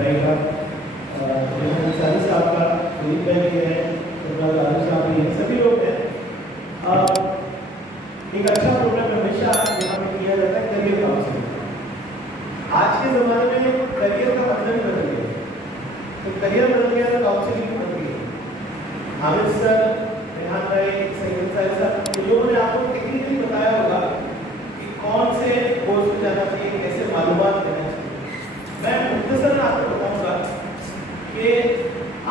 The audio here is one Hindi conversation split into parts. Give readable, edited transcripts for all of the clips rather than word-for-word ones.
बताइएगा। अंसारी साहब का, सुनील भाई भी है, राजू साहब भी हैं, सभी लोग हैं। एक अच्छा प्रोग्राम हमेशा यहाँ पे किया जाता है करियर काउंसलिंग। आज के ज़माने में करियर का मतलब ही बदल गया, तो करियर बदल गया तो काउंसलिंग बदल गई। हामिद सर, रेहान भाई, सैयद साहब, तो लोगों ने आपको टेक्निकली बताया होगा कि कौन से कोर्स में जाना चाहिए, कैसे मालूमात लेना चाहिए। मैं मुख्तसर में आपको बताऊंगा कि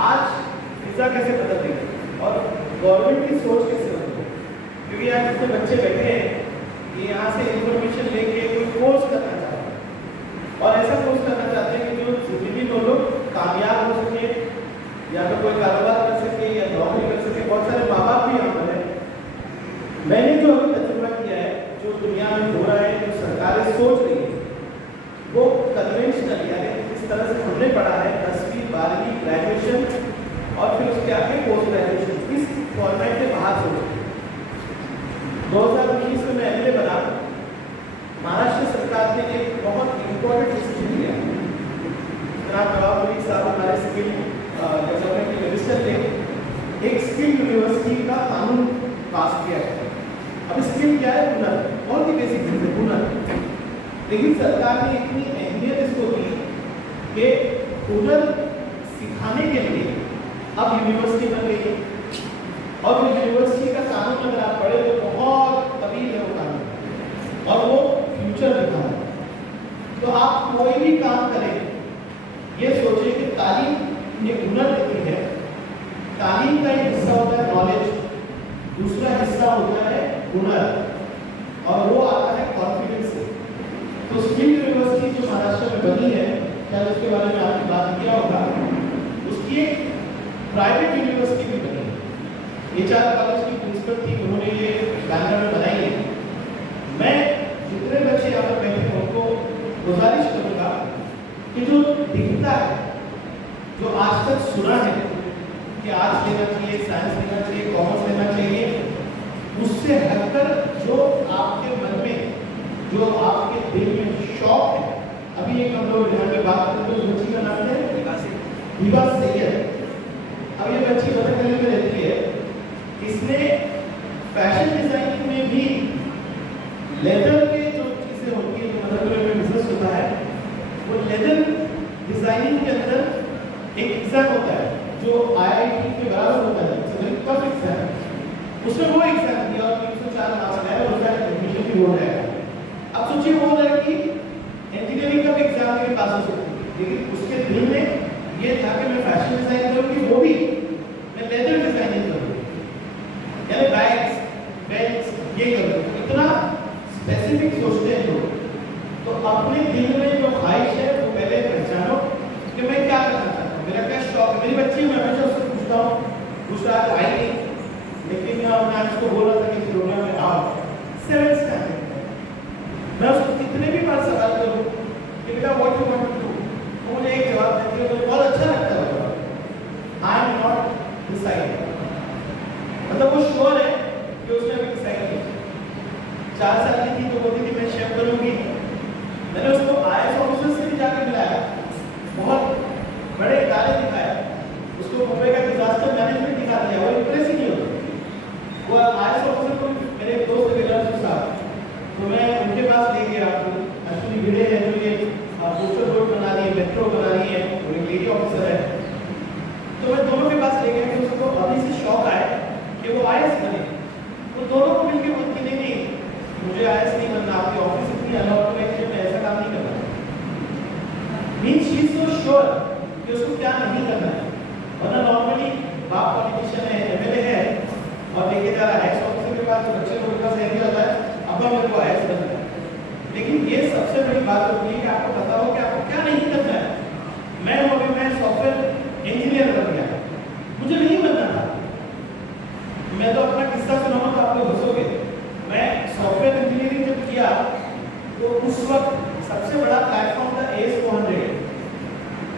आज वीज़ा कैसे बदल रही है और गवर्नमेंट की सोच कैसे बदल रही है। क्योंकि आज जितने बच्चे बैठे हैं ये यहाँ से इंफॉर्मेशन लेके कोई कोर्स करना चाहते हैं और ऐसा कोर्स करना चाहते हैं कि जो जिंदगी में लोग कामयाब हो सके या तो कोई कारोबार कर सके या नौकरी कर सके। बहुत सारे माँ बाप भी यहाँ पर हैं। मैंने जो अभी तजुर्बा किया है, जो दुनिया में हो रहा है, जो सरकारें सोच रही है, वो कन्वेंशनल यानी इस तरह से हमने पढ़ा है 10वीं 12वीं ग्रेजुएशन और फिर उसके आगे पोस्ट ग्रेजुएशन, इस फॉर्मेट में बाहर सोच रही है। 2019 में मैं एमएलए बना, महाराष्ट्र सरकार ने एक बहुत इम्पोर्टेंट डिसीजन लिया। जनाब नवाब मलिक साहब हमारे स्किल डेवलपमेंट के मिनिस्टर ने एक स्किल यूनिवर्सिटी का कानून पास किया है। अब स्किल क्या है? हुनर, बहुत ही बेसिक चीज़ है हुनर। लेकिन सरकार ने इतनी अहमियत इसको दी कि हुनर सिखाने के लिए अब यूनिवर्सिटी बन गई है और यूनिवर्सिटी का कानून अगर आप पढ़े तो बहुत तवील है वो कानून और वो फ्यूचर लिखा है। तो आप कोई भी काम करें ये सोचिए कि तालीम एक हुनर देती है। तालीम का एक हिस्सा होता है नॉलेज, दूसरा हिस्सा होता है हुनर और वो आता है कॉन्फिडेंस से। तो स्किल यूनिवर्सिटी जो महाराष्ट्र में बनी है, शायद उसके बारे में आपने बात किया होगा, उसकी एक प्राइवेट यूनिवर्सिटी भी बनी है। HR कॉलेज की प्रिंसिपल थी, उन्होंने ये बैंगलोर में बनाई है। मैं जितने बच्चे यहाँ पर बैठे हैं उनको गुजारिश करूँगा कि जो दिखता है, जो आज तक सुना है कि आर्ट्स लेना चाहिए, साइंस लेना चाहिए, कॉमर्स लेना चाहिए, उससे हटकर जो आपके मन में, जो आपके दिल में शौक है। अभी एक हम लोग यहाँ पे बात करते हैं, बच्ची का नाम है हिबा सैयद। अब ये बच्ची बदरगली में रहती है। इसने फैशन डिजाइनिंग में भी लेदर के जो चीज़ें होती है, जो बदरगली में बिजनेस होता है, वो लेदर डिजाइनिंग के अंदर एक एग्जाम होता है जो IIT के बराबर होता है, कम एग्जाम, उसमें वो एग्जाम दिया और 304 मार्क्स लाया और उसका एडमिशन भी हो जाएगा। अब सोचिए वो लड़की इंजीनियरिंग का भी एग्जाम के पास हो सकती है, लेकिन उसके दिल में ये था कि मैं फैशन डिजाइन करूँगी, वो भी मैं लेदर डिजाइनिंग करूँगी, यानी बैग्स, बेल्ट्स ये करूँगी। इतना स्पेसिफिक सोचते हैं लोग। तो अपने दिल में जो ख्वाहिश है वो पहले पहचानो कि मैं क्या करना चाहता हूँ, मेरा क्या शौक है। मेरी बच्ची मैं हमेशा उससे पूछता हूँ, दूसरा आज आई नहीं, लेकिन मैं उसको बोल रहा था कि प्रोग्राम में आओ, 7th स्टैंडर्ड मैं उसको कितने भी बार सवाल करूँ कि बेटा what you want to do, तो मुझे एक जवाब देती है, मुझे बहुत अच्छा लगता है, आई एम नॉट डिसाइडेड। मतलब वो श्योर है कि उसने अभी डिसाइड किया। 4 साल की थी तो बोलती थी मैं शेफ बनूंगी। मैंने उसको IAS ऑफिसर से भी जाकर मिलाया, बहुत बड़े इदारे दिखाया, उसको मुंबई का डिजास्टर मैनेजमेंट दिखा दिया, वो इम्प्रेस ही नहीं होता। वो IAS ऑफिसर को मेरे एक दोस्त मिला साहब, तो मैं उनके पास ले गया। अश्विनी भिड़े है जो ये पोस्टल रोड बना रही है, मेट्रो बना रही है, वो एक लेडी ऑफिसर है। तो मैं दोनों के पास ले गया कि उसको अभी से शौक आए कि वो IAS बने। तो दोनों को मिलकर बोलती नहीं मुझे IAS नहीं बनना, आपकी ऑफिस इतनी अनऑर्गेनाइज्ड है, मैं ऐसा काम नहीं करना। Means she is so sure कि उसको क्या नहीं करना है। वरना नॉर्मली बाप पॉलिटिशियन है, MLA है और लेके जा रहा है IAS ऑफिसर के पास, तो बच्चे को उनका सही होता है अब मेरे को IAS बनना है। लेकिन ये सबसे बड़ी बात होती है कि आपको पता हो कि आपको क्या नहीं करना है। मैं सॉफ्टवेयर इंजीनियर बन गया, मुझे नहीं बनना था। मैं तो अपना किस्सा सुनाऊंगा तो आप लोग हंसोगे। मैं सॉफ्टवेयर इंजीनियरिंग जब किया तो उस वक्त सबसे बड़ा प्लेटफॉर्म था AS400।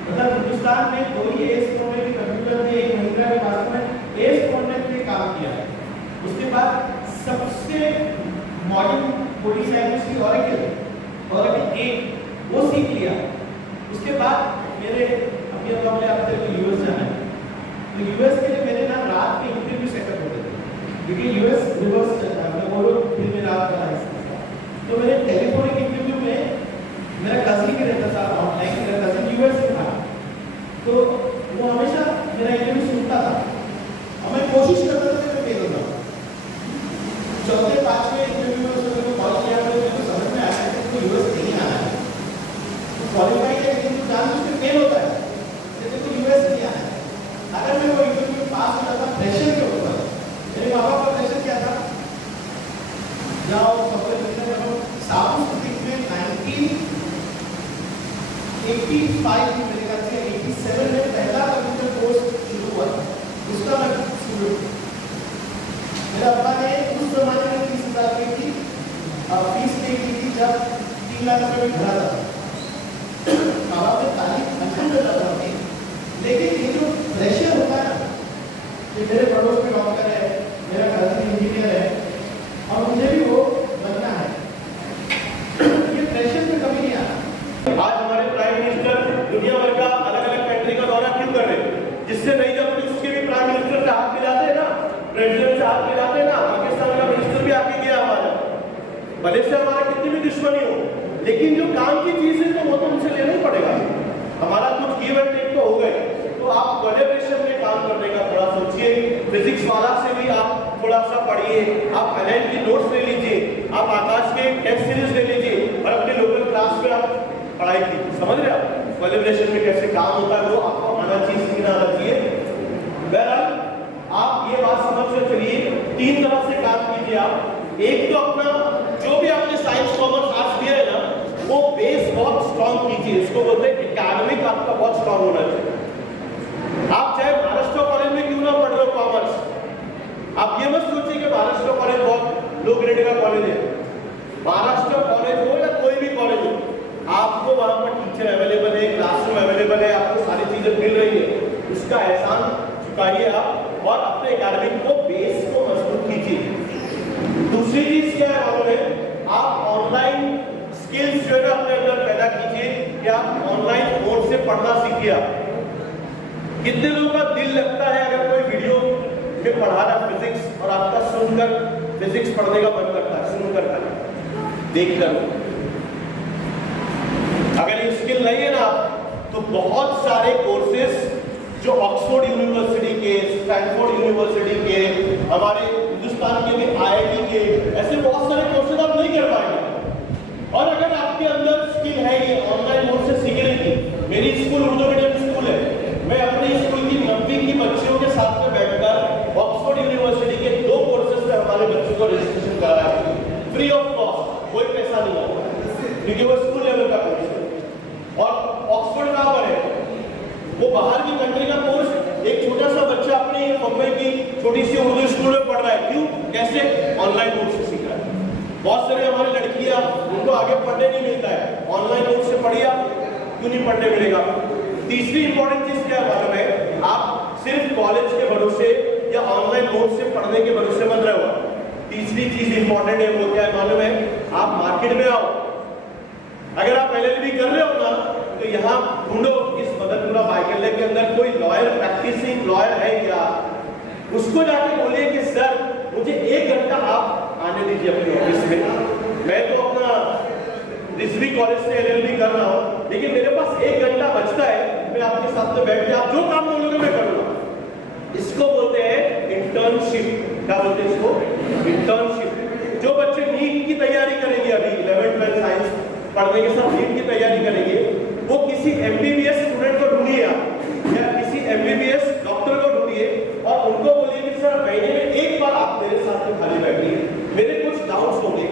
मतलब हिंदुस्तान में कोई AS400 के कंप्यूटर थे, एक महिंद्रा के पास में AS400 पे काम किया। उसके बाद सबसे मॉडर्न कोडिंग लैंग्वेज थी ऑरेकल 8 वो सीख लिया। उसके बाद मेरे अभी अब हमने आपसे यूएस जाना है, तो यूएस के लिए मेरे ना रात के इंटरव्यू सेटअप होते थे, क्योंकि यूएस रिवर्स चलता है, वो लोग दिन में रात का हिस्सा। तो मेरे टेलीफोनिक इंटरव्यू में मेरा कजिन भी रहता था ऑनलाइन, मेरा कजिन यूएस में था, तो वो हमेशा मेरा इंटरव्यू सुनता था और मैं कोशिश करता था कि मैं फेल हो जाऊँ। चौथे पांचवें इंटरव्यू में उसने मेरे को कॉल किया, मेरे को समझ में आया कि तो यूएस नहीं आना है, तो क्वालिफाई है लेकिन तो जान मुझे फेल होता है, जैसे तो यूएस नहीं आना है। अगर मैं वो इंटरव्यू पास हो जाता, प्रेशर क्यों होता है? मेरे माँ बाप का प्रेशर क्या था, जाओ सॉफ्टवेयर इंजीनियर बनो। साउथ अफ्रीका में 1985 में मेरे ख्याल से 87 में पहला कंप्यूटर कोर्स शुरू हुआ, उसका मैं स्टूडेंट। मेरे अब्बा ने उस जमाने में 30,000 की थी फीस पे की थी, जब 3 लाख रुपए में भरा था। माँ बाप ने तारीफ अल्हम्दुलिल्लाह करवाई, लेकिन ये जो प्रेशर होता है ना कि मेरे पड़ोस में डॉक्टर है, मेरा कजिन इंजीनियर है और मुझे भी वो बनना है, ये प्रेशर में कभी नहीं आना। आज हमारे प्राइम मिनिस्टर दुनिया भर का अलग अलग कंट्री का दौरा क्यों कर रहे हैं? जिससे नहीं जब उसके भी प्राइम मिनिस्टर से हाथ मिलाते हैं ना, प्रेसिडेंट से हाथ मिलाते हैं ना, पाकिस्तान का मिनिस्टर भी आके गया हमारा, भले से हमारा कितनी भी दुश्मनी हो, लेकिन जो काम की चीज है तो वो तो उनसे लेना ही पड़ेगा। हमारा कुछ गिव एंड टेक तो हो गए, तो आप कोलैबोरेशन में काम करने का थोड़ा सोचिए। फिजिक्स वाला से भी आप थोड़ा सा पढ़िए, आप एलाइन की नोट्स ले लीजिए, आप आकाश के टेस्ट सीरीज ले लीजिए और अपने लोकल क्लास में आप पढ़ाई कीजिए। समझ रहे आप कोलैबोरेशन में कैसे काम होता है, वो आपको आना चाहिए, सीखना आना चाहिए। बहरहाल आप ये बात समझ कर चलिए, 3 तरह से काम कीजिए आप। एक तो अपना जो भी आपने साइंस कॉमर्स आर्ट्स दिया है ना, वो बेस बहुत स्ट्रॉन्ग कीजिए, इसको बोलते हैं एकेडमिक आपका बहुत स्ट्रॉन्ग होना चाहिए। आप चाहे महाराष्ट्र कॉलेज में क्यों ना पढ़ रहे हो कॉमर्स, आप ये मत सोचिए कि महाराष्ट्र कॉलेज बहुत लो ग्रेड का कॉलेज है। महाराष्ट्र कॉलेज हो या कोई भी कॉलेज हो, आपको वहां पर टीचर अवेलेबल है, क्लासरूम अवेलेबल है, आपको सारी चीजें मिल रही है, उसका एहसान चुकाइए आप और अपने एकेडमिक को बेस को मजबूत कीजिए। दूसरी चीज क्या है मालूम है, आप ऑनलाइन स्किल्स जो है अपने अंदर पैदा कीजिए कि आप ऑनलाइन मोड से पढ़ना सीखिए। आप कितने लोगों का दिल लगता है अगर कोई वीडियो में पढ़ा रहा फिजिक्स और आपका सुनकर फिजिक्स पढ़ने का मन करता है, सुनकर देखकर। अगर ये स्किल नहीं है ना तो बहुत सारे कोर्सेज जो ऑक्सफोर्ड यूनिवर्सिटी के, स्टैनफोर्ड यूनिवर्सिटी के, हमारे हिंदुस्तान के भी आईआईटी के, ऐसे बहुत सारे कोर्सेज आप नहीं कर पाएंगे। और अगर आपके अंदर स्किल है ये ऑनलाइन मोड से सीखने की, मेरी स्कूल उर्दू मीडियम स्कूल है, मैं अपने स्कूल की 90 की बच्चियों के साथ में बैठकर ऑक्सफोर्ड यूनिवर्सिटी के 2 कोर्सेज में हमारे बच्चों को रजिस्ट्रेशन करा है, फ्री ऑफ कॉस्ट, कोई पैसा नहीं होगा, क्योंकि वो स्कूल लेवल का कोर्स है। और ऑक्सफोर्ड कहाँ पर है? वो बाहर की कंट्री का कोर्स, एक छोटा सा बच्चा अपनी बम्बई की छोटी सी उर्दू स्कूल में पढ़ रहा है, क्यों? कैसे? ऑनलाइन मोड से सीखा है। बहुत सारे हमारी लड़कियां, उनको आगे पढ़ने नहीं मिलता है, ऑनलाइन मोड से पढ़िए, क्यों नहीं पढ़ने मिलेगा? तीसरी इंपॉर्टेंट चीज क्या मालूम है, आप सिर्फ कॉलेज के भरोसे या ऑनलाइन मोड से पढ़ने के भरोसे मत रहो। तीसरी चीज इंपॉर्टेंट है, वो क्या है मालूम है, आप मार्केट में आओ। अगर आप एलएलबी कर रहे हो ना, तो यहाँ ढूंढो इस मदनपुरा बाइकल्ले के अंदर कोई लॉयर, प्रैक्टिसिंग लॉयर है क्या, उसको जाके बोलिए कि सर मुझे 1 घंटा आप आने दीजिए अपने ऑफिस में। मैं तो अपना रिजवी कॉलेज से एलएलबी कर रहा हूँ, लेकिन मेरे पास 1 घंटा बचता है, मैं आपके साथ में बैठ के आप जो काम बोलोगे मैं करूँगा। इसको बोलते हैं इंटर्नशिप। क्या बोलते हैं इसको? इंटर्नशिप। जो बच्चे नीट की तैयारी करेंगे, अभी 11th 12th साइंस पढ़ने के साथ नीट की तैयारी करेंगे, वो किसी एमबीबीएस स्टूडेंट को ढूंढिए आप, या किसी एमबीबीएस डॉक्टर को ढूंढिए और उनको बोलिए कि सर महीने में 1 बार आप मेरे साथ में खाली बैठिए, मेरे कुछ डाउट्स होंगे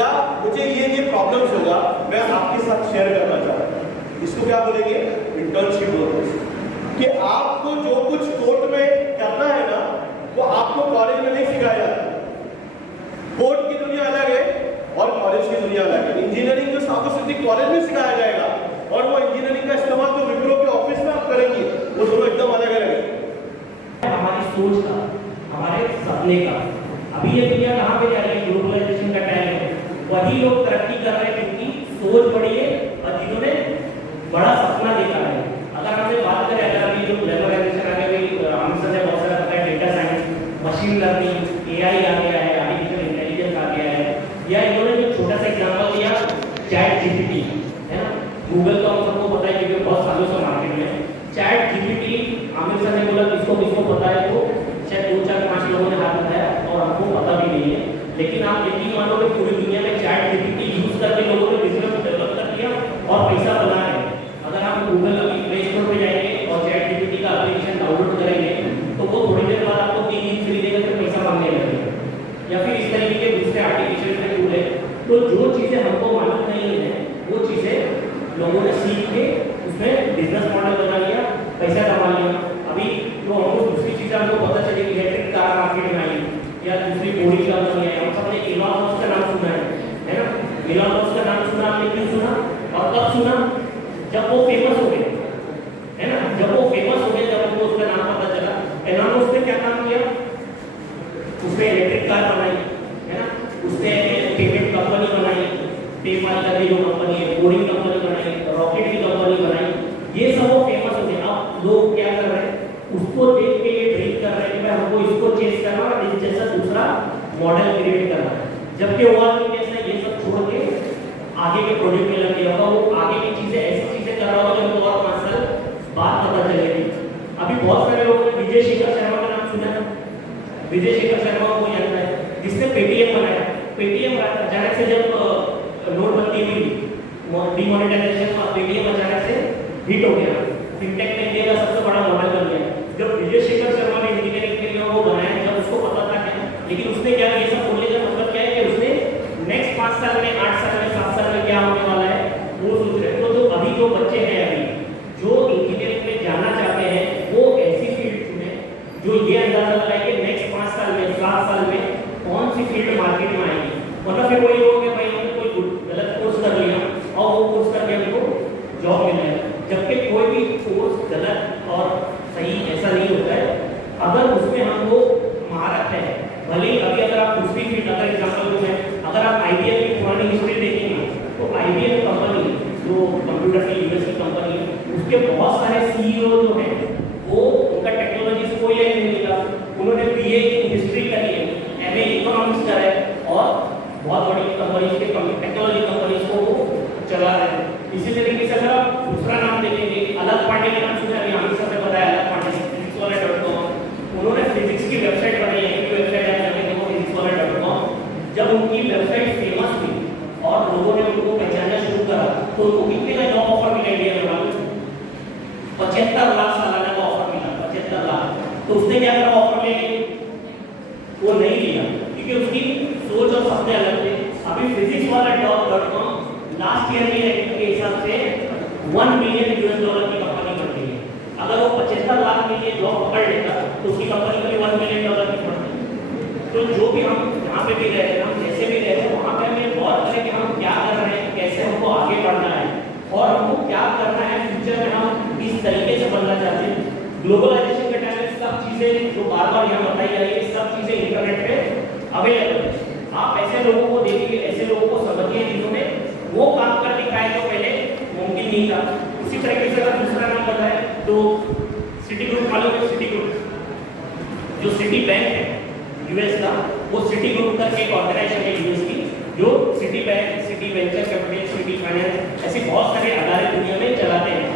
या मुझे ये प्रॉब्लम्स होगा, मैं आपके साथ शेयर करना चाहता हूँ। इसको क्या बोलेंगे? इंटर्नशिप बोलते हैं। कि आपको जो कुछ कोर्ट में करना है ना, वो आपको कॉलेज में नहीं सिखाया जाता। कोर्ट की दुनिया अलग है और कॉलेज की दुनिया अलग है। इंजीनियरिंग जो आपको सिर्फ कॉलेज में सिखाया जाएगा और वो इंजीनियरिंग का इस्तेमाल तो विप्रो के ऑफिस में आप करेंगे, वो दोनों एकदम अलग अलग है। हमारी सोच का, हमारे सपने का, अभी ये दुनिया कहाँ पे जा रही है? ग्लोबलाइजेशन का टाइम है, वही लोग तरक्की कर रहे हैं क्योंकि सोच बड़ी है और जिन्होंने बड़ा सपना देखा है। पता है तो शायद 2-4-5 लोगों ने हाथ उठाया और हमको पता भी नहीं है। लेकिन आप यकीन मानो कि पूरी दुनिया में चैट जीपीटी यूज करके लोगों ने बिजनेस डेवलप कर दिया और पैसा बना है। अगर आप गूगल प्ले स्टोर पे जाएंगे और चैट जीपीटी का एप्लीकेशन डाउनलोड करेंगे तो वो थोड़ी देर बाद आपको 3 दिन फ्री देगा, फिर पैसा मांगने लगेगा। या फिर इस तरीके के दूसरे आर्टिफिशियल टूल है। तो जो चीज़ें हमको मालूम नहीं है वो चीज़ें लोगों ने सीख के उसमें बिजनेस मॉडल बना लिया, पैसा कमा लिया। अभी तो हमको दूसरी चीज़ें हमको पता चली कि इलेक्ट्रिक कार मार्केट में आई या दूसरी बोरिंग कंपनी है। हम सबने इलॉन मस्क का नाम सुना है ना? इलॉन मस्क का नाम सुना, आपने क्यों सुना और कब सुना? जब वो फेमस हो गए, है ना? जब वो फेमस हो गए, जब हमको उसका नाम पता चला। इलॉन मस्क ने क्या काम किया? उसने इलेक्ट्रिक कार बनाई, है ना? उसने पेमेंट कंपनी बनाई, पेपाल करके जो कंपनी है, बोरिंग कंपनी बनाई, रॉकेट की कंपनी बनाई। ये सब वो फेमस हो गए। अब लोग क्या कर रहे हैं? उसको देख के ये ड्रीम कर रहे हैं कि हमको इसको चेस करना और इस जैसा दूसरा मॉडल क्रिएट करना है। जबकि वो आदमी कैसा ये सब छोड़ के आगे के प्रोजेक्ट में लग गया होगा। वो आगे की चीजें, ऐसी चीजें कर रहा होगा जो हमको और 5 साल बाद पता चलेगी। अभी बहुत सारे लोगों ने विजय शेखर शर्मा का नाम सुना है। विजय शेखर शर्मा को जानता है, जिसने पेटीएम बनाया। पेटीएम अचानक से जब नोटबंदी हुई, डिमोनेटाइजेशन हुआ, पेटीएम अचानक से हिट हो गया। फिनटेक ने इंडिया का सबसे बड़ा मॉडल बन गया। जब विजय शेखर शर्मा ने इंजीनियरिंग के लिए वो बनाया, जब उसको पता था क्या, लेकिन उसने क्या ये सब बोलने का मतलब क्या है कि उसने नेक्स्ट 5 साल में, 8 साल में, 7 साल में क्या होने वाला है वो सोच रहे। तो जो अभी जो बच्चे हैं, अभी जो इंजीनियरिंग में जाना चाहते हैं, वो ऐसी फील्ड चुने जो ये अंदाजा लगाए कि नेक्स्ट 5 साल में, 7 साल में कौन सी फील्ड मार्केट में आएगी। मतलब फिर वही हो कि भाई हमने कोई गलत कोर्स कर लिया और वो कोर्स करके हमको जॉब मिल जाए। जबकि कोई भी कोर्स गलत और सही ऐसा नहीं होता है अगर उसमें हमको महारत है। भले ही अभी अगर आप दूसरी फील्ड, अगर एग्जाम्पल दूं मैं, अगर आप आईबीएम की पुरानी हिस्ट्री देखेंगे तो आईबीएम कंपनी जो कंप्यूटर की यूएस की कंपनी है, उसके बहुत सारे सीईओ जो हैं वो उनका टेक्नोलॉजी से कोई लेन नहीं मिला। उन्होंने बीए की हिस्ट्री करी है, एमए इकोनॉमिक्स करा है और बहुत बड़ी कंपनीज के टेक्नोलॉजी कंपनीज को वो चला रहे हैं। इसी तरीके से अगर आप दूसरा नाम देखेंगे, अलग पांडे का नाम सुना है, हम सबने बताया अलग पांडे, physicswala.com। उन्होंने फिजिक्स की वेबसाइट बनाई है, एक वेबसाइट है जाके देखो physicswala.com। जब उनकी वेबसाइट फेमस हुई और लोगों ने उनको पहचानना शुरू करा तो उनको कितने का जॉब ऑफर मिला इंडिया में मालूम? 75 लाख सालाना का ऑफर मिला, 75 लाख। तो उसने क्या करा ऑफर लेके? वो नहीं लिया क्योंकि उसकी सोच और सपने अलग थे। अभी physicswala.com लास्ट ईयर की रैंकिंग के हिसाब से $1 बिलियन की कंपनी बन गई है। अगर वो 75 लाख के लिए जॉब पकड़ लेता तो उसकी कंपनी को भी $1 बिलियन की पड़ती। तो जो भी हम जहाँ पे भी रह रहे हैं, हम जैसे भी रह रहे हैं, वहाँ पे हमें गौर करें कि हम क्या कर रहे हैं, कैसे हमको आगे बढ़ना है और हमको क्या करना है फ्यूचर में, हम किस तरीके से बनना चाहते हैं। ग्लोबलाइजेशन के टाइम में सब चीज़ें जो बार बार यहाँ बताई जा रही है, सब चीज़ें इंटरनेट पे अवेलेबल है। आप ऐसे लोगों को देखिए, ऐसे लोगों को समझिए जिन्होंने वो काम कर दिखाए जो पहले मुमकिन नहीं था। उसी तरीके से अगर दूसरा नाम बताए तो सिटी ग्रुप वालों में, सिटी ग्रुप जो सिटी बैंक है यूएस का, वो सिटी ग्रुप करके एक ऑर्गेनाइजेशन है यूएस की, जो city bank, city venture capital, city finance, ऐसे बहुत सारे अदारे दुनिया में चलाते हैं।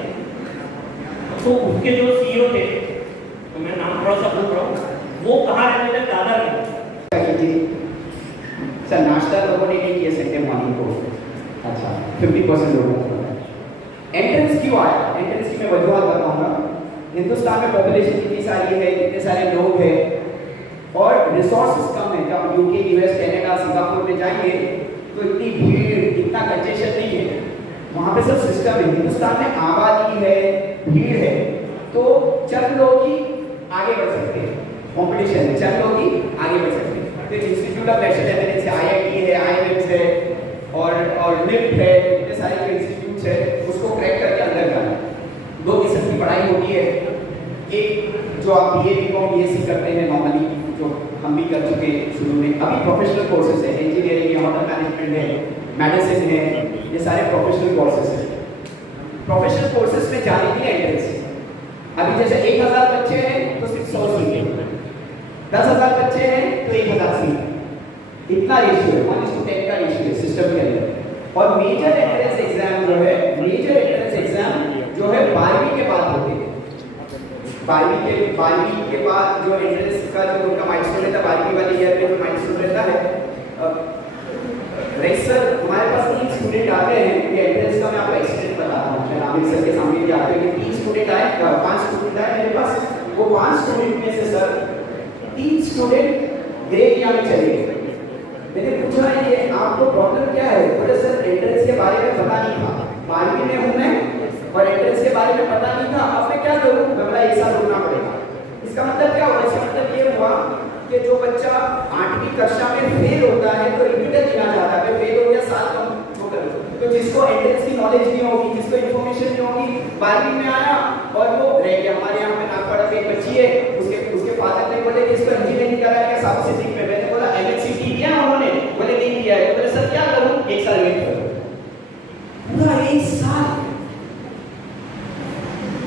तो उनके जो सीईओ थे, तो मैं नाम थोड़ा सा भूल रहा हूँ, वो कहाँ रहते थे? दादर में। सर नाश्ता लोगों ने नहीं किया संडे मॉर्निंग को। अच्छा 50% लोगों को। एंट्रेंस क्यों आया? एंट्रेंस की मैं वजूहत बताऊंगा। हिंदुस्तान में पॉपुलेशन कितनी सारी है, कितने सारे लोग हैं और रिसोर्सेज कम है। जब यूके, यूएस, कनाडा, सिंगापुर में जाएंगे तो इतनी भीड़, इतना कंजेशन नहीं है। वहाँ पे सब सिस्टम है। हिंदुस्तान में आबादी है, भीड़ है, तो चंद लोग ही आगे बढ़ सकते हैं। कॉम्पिटिशन है, चंद लोग ही आगे बढ़ सकते हैं। फिर इंस्टीट्यूट ऑफ नेशनल एविडेंस है, आईआईटी है, आईएमएस है और निफ्ट है, इतने सारे जो इंस्टीट्यूट्स है उसको क्रैक करके अंदर जाना। 2 किस्म की पढ़ाई होती है। एक जो आप बीए, बीकॉम, बीएससी करते हैं नॉर्मली, जो हम भी कर चुके शुरू में। अभी प्रोफेशनल कोर्सेज है, इंजीनियरिंग है, होटल मैनेजमेंट है, मेडिसिन है, ये सारे प्रोफेशनल कोर्सेज हैं। प्रोफेशनल कोर्सेज में जाने के लिए एंट्रेंस है। अभी जैसे 1000 बच्चे हैं तो सिर्फ 100 सीटें, 10,000 बच्चे हैं तो 1000 सीट। इतना रेशियो है, 1:10 का रेशियो है सिस्टम के अंदर। और मेजर एंट्रेंस एग्जाम जो है, मेजर एंट्रेंस एग्जाम जो है 12वीं के बाद होते हैं। 12वीं के बाद जो एंट्रेंस का जो उनका माइलस्टोन रहता है 12वीं वाले ईयर में जो माइलस्टोन रहता है, राइट सर, हमारे पास 3 स्टूडेंट आते हैं, ये एंट्रेंस का मैं आपको एक्सटेंड बताता हूँ, मैं आमिर सर के सामने भी आते हैं कि 3 स्टूडेंट आए, 5 स्टूडेंट आए मेरे पास, वो 5 स्टूडेंट में से सर 3 स्टूडेंट ग्रे एरिया में चले गए। मैंने पूछा ये आपको प्रॉब्लम क्या है? बोले सर एंट्रेंस के बारे में पता नहीं था, 12वीं में हूँ मैं और एंट्रेंस के बारे में पता नहीं था, अब मैं क्या करूँ? मैं 1 साल रुकना पड़ेगा। इसका मतलब क्या हुआ? इसका मतलब ये हुआ कि जो बच्चा 8वीं कक्षा में फेल होता है तो रिपीटर देना चाहता है, फेल हो गया साल कम हो गया, तो जिसको एंट्रेंस की नॉलेज नहीं होगी, जिसको इन्फॉर्मेशन नहीं होगी, 12वीं में आया और वो रह गया। हमारे यहाँ पे नागपाड़ा में एक बच्ची है, उसके फादर ने बोले कि इसको इंजीनियरिंग कराया साउथ सिटी में, मैंने बोला एमएससीटी किया उन्होंने? बोले नहीं किया है। बोले सर क्या करूँ? 1 साल वेट करो, पूरा 1 साल।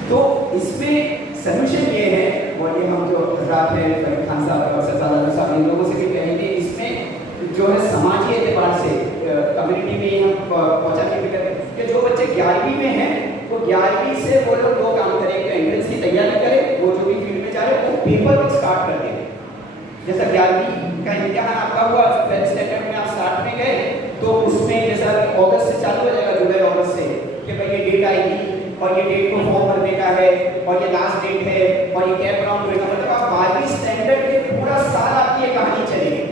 तो इसमें सॉल्यूशन ये है, और ये हम जो हजरात हैं फरीद खान साहब और सरदार साहब इन लोगों से भी कहेंगे, इसमें जो है समाजी एतबार से कम्युनिटी में हम पहुंचाने की फिक्र कि जो बच्चे 11वीं में हैं तो 11वीं से वो लोग 2 काम करें, एंट्रेंस की तैयारी करें, वो जो भी फील्ड में जा रहे हैं वो पेपर वर्क स्टार्ट कर दें। जैसा 11वीं का इम्तिहान आपका हुआ, पहले स्टैंडर्ड में आप स्टार्ट में गए तो उसमें जैसा अगस्त से चालू हो जाएगा, जुलाई अगस्त से, कि भाई ये डेट आएगी और ये डेट को फॉर्म भरने का है और ये लास्ट डेट है और ये कैप राउंड होगा, मतलब आप 12वीं स्टैंडर्ड के पूरा साल आपकी ये कहानी चलेगी।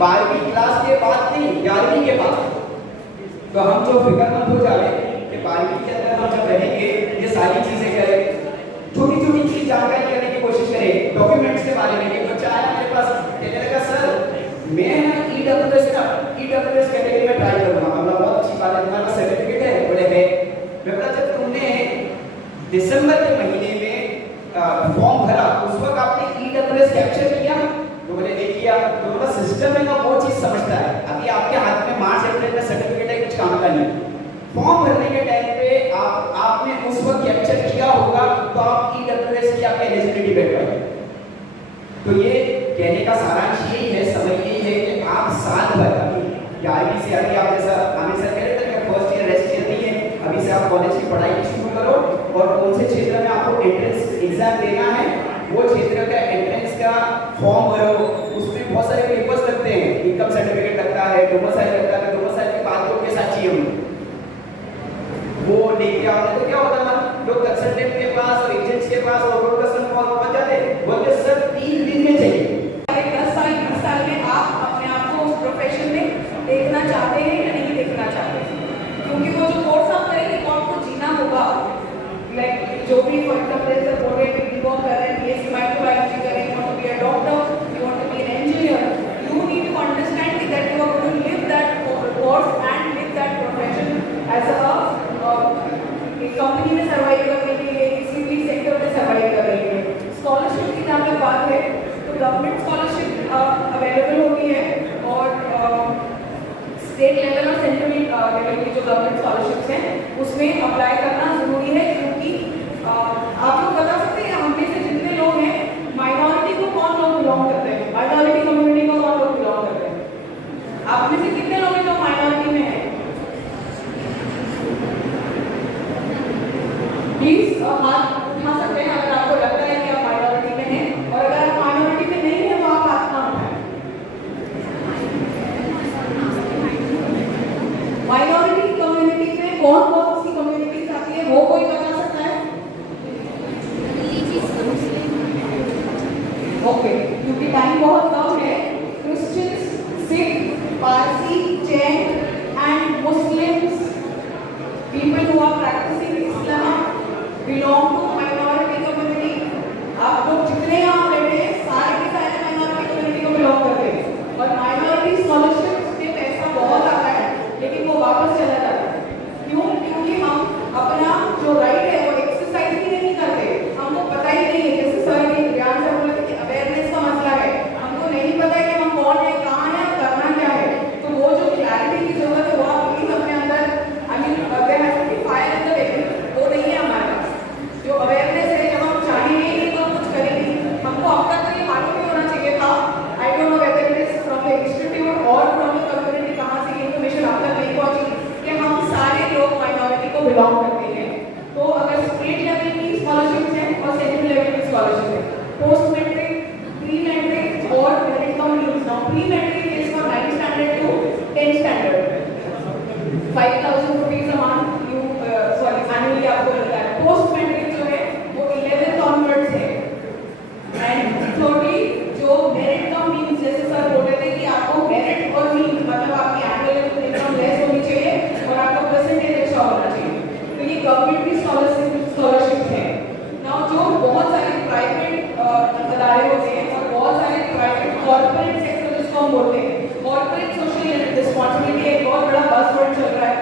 12वीं क्लास के बाद नहीं, 11वीं के बाद। तो हम जो फिक्रमंद हो जाए कि 12वीं के अंदर हम जब रहेंगे ये सारी चीजें करें, छोटी छोटी चीज जानकारी करने की कोशिश करें। डॉक्यूमेंट्स के बारे में एक बच्चा आया मेरे पास, कहने लगा सर मैं ना ईडब्ल्यूएस कैटेगरी में ट्राई करूंगा। मतलब बहुत अच्छी बात है, तुम्हारे पास सर्टिफिकेट है? बोले है। मैं जब तुमने दिसंबर के महीने में फॉर्म भरा उस वक्त आपने ईडब्ल्यूएस कैप्चर किया? तो बोले नहीं किया। तो बोला सिस्टम है ना वो चीज समझता है, अभी आपके हाथ में मार्च अप्रैल में सर्टिफिकेट है, कुछ काम का नहीं। फॉर्म भरने के टाइम पे आपने उस वक्त कैप्चर किया होगा तो आप ईडब्ल्यूएस की आपकी एलिजिबिलिटी बैठ गई। तो ये कहने का सारांश यही है, समझ यही है कि आप साल भर अभी 11वीं से अभी आप जैसा आमिर सर कह रहे थे कि फर्स्ट ईयर रेस्ट ईयर नहीं है, अभी से आप कॉलेज की पढ़ाई शुरू करो और कौन से क्षेत्र में आपको एंट्रेंस एग्जाम देना है वो क्षेत्र का एंट्रेंस का फॉर्म भरो। उसमें बहुत सारे पेपर्स लगते हैं, इनकम सर्टिफिकेट लगता है, डोमिसाइल लगता है, डोमिसाइल के पासपोर्ट के साथ चाहिए वो लेके आओ। तो क्या होता है लोग कंसल्टेंट के पास और एजेंट्स के पास और रोड कस्टमर को पहुंच जाते, बोलते सर 3 दिन में चाहिए। 10 साल 20 साल में आप अपने आप को उस प्रोफेशन में देखना चाहते हैं या नहीं देखना चाहते? क्योंकि वो जो कोर्स आप करेंगे वो आपको जीना होगा। लाइक जो भी फॉर एग्जांपल जैसे बोल रहे हैं कि कर रहे हैं, बीएससी माइक्रोबायोलॉजी कर रहे हैं, you want to be a doctor, you want to be an engineer, you need to understand that you are going to live that course and live that profession as a company में सर्वाइव करने के लिए, किसी भी सेक्टर में सर्वाइव करने के लिए। स्कॉलरशिप की जहाँ तक बात है तो गवर्नमेंट स्कॉलरशिप अवेलेबल होती है और स्टेट लेवल और सेंट्रल लेवल की जो गवर्नमेंट स्कॉलरशिप्स हैं उसमें अप्लाई करना जरूरी है। क्योंकि आप लोग बता सकते हैं हम में से जितने लोग हैं माइनॉरिटी को कौन लोग बिलोंग करते हैं, माइनॉरिटी कम्युनिटी को कौन लोग बिलोंग करते हैं? आप में से कितने लोग हैं जो माइनॉरिटी में हैं? प्लीज हाथ उठा सकते हैं अगर आपको लगता है कि आप माइनॉरिटी में हैं, और अगर आप माइनॉरिटी में नहीं है तो आप हाथ ना उठाएं। माइनॉरिटी कम्युनिटी में कौन कौन सी कम्युनिटीज आती है वो कोई बता सकता है? ओके, क्योंकि टाइम बहुत कम है। Christians, Sikh, Parsi, Jain and Muslims, people who are practicing Islam belong to minority community। आप लोग जितने यहाँ बैठे हैं सारे के सारे minority community को belong करते हैं। और minority scholarships में पैसा बहुत आता है लेकिन वो वापस चला जाता है। क्यों? क्योंकि हम अपना जो राइट है वो एक्सरसाइज ही नहीं करते, हमको पता ही नहीं है। जैसे सर ने ध्यान से बोला कि अवेयरनेस का मसला है, हमको नहीं पता है कि हम कौन है, कहाँ है, करना क्या है। तो वो जो क्लैरिटी की जरूरत है वो आप प्लीज अपने अंदर, I mean fire in the well वो नहीं है हमारे पास। जो post metric, pre metric, or when it comes to now pre metric is for 9th standard to 10th standard. 5,000 rupees a month you annually आपको मिलता है. Post metric जो है वो 11th onwards है. And thirdly जो merit कम means जैसे सर बोल रहे थे कि आपको merit और means मतलब आपकी annual income less होनी चाहिए और आपका percentage अच्छा होना चाहिए. तो ये गवर्नमेंट की स्कॉलरशिप है. नाउ जो बहुत सारे प्राइवेट अदारे होते हैं और बहुत सारे प्राइवेट कॉर्पोरेट सेक्टर जिसको हम बोलते हैं, कॉर्पोरेट सोशल रिस्पॉन्सिबिलिटी एक बहुत बड़ा बज़वर्ड चल रहा है.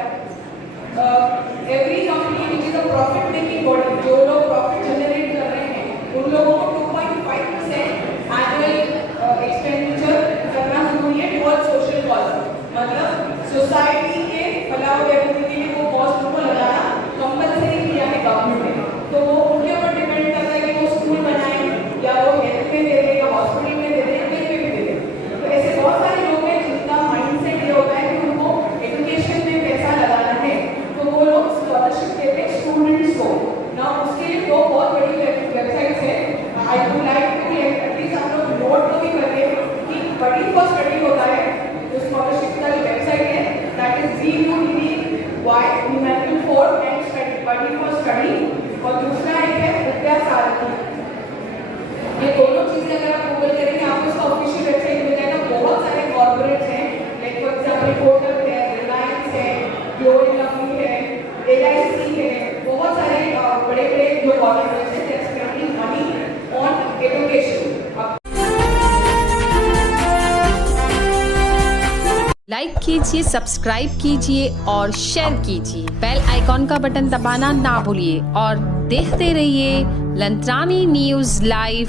Every company which is a profit making body, जो लोग प्रॉफिट जनरेट कर रहे हैं उन लोगों को 2.5% एनुअल एक्सपेंडिचर करना जरूरी है टुवर्ड्स सोशल कॉज. मतलब सोसाइटी के फलाह और अभिवृद्धि के लिए वो कॉस्ट को लगाना कंपलसरी किया है गवर्नमेंट ने. तो वो उनके ऊपर डिपेंड करता है कि वो स्कूल बनाए या वो हेल्थ में दे दे या हॉस्पिटल में दे दे या कहीं पे भी दे दे. तो ऐसे बहुत सारे लोग हैं जिनका माइंडसेट ये होता है कि उनको एजुकेशन में पैसा लगाना है, तो वो लोग स्कॉलरशिप देते हैं स्टूडेंट्स को. ना उसके लिए दो बहुत बड़ी वेबसाइट्स है. I would like to at least आप लोग नोट तो भी करिए कि बड़ी फॉर स्टडी होता है जो स्कॉलरशिप का वेबसाइट है, that is BUDDY numerical 4 and study, बड़ी फॉर स्टडी. और दूसरा एक है विद्या सारथी. ये दोनों चीजें अगर आप गूगल करेंगे आपको इसका ऑफिशियल वेबसाइट मिल जाएगा. बहुत सारे कॉर्पोरेट्स हैं, लाइक फॉर एग्जांपल कोटक है, रिलायंस है, ग्लोबल है, LIC है. बहुत सारे बड़े बड़े जो कॉर्पोरेट्स हैं they are spending money on education. Like कीजिए, सब्सक्राइब कीजिए और शेयर कीजिए. बेल आइकॉन का बटन दबाना ना भूलिए और देखते रहिए लंत्रानी न्यूज़ लाइव.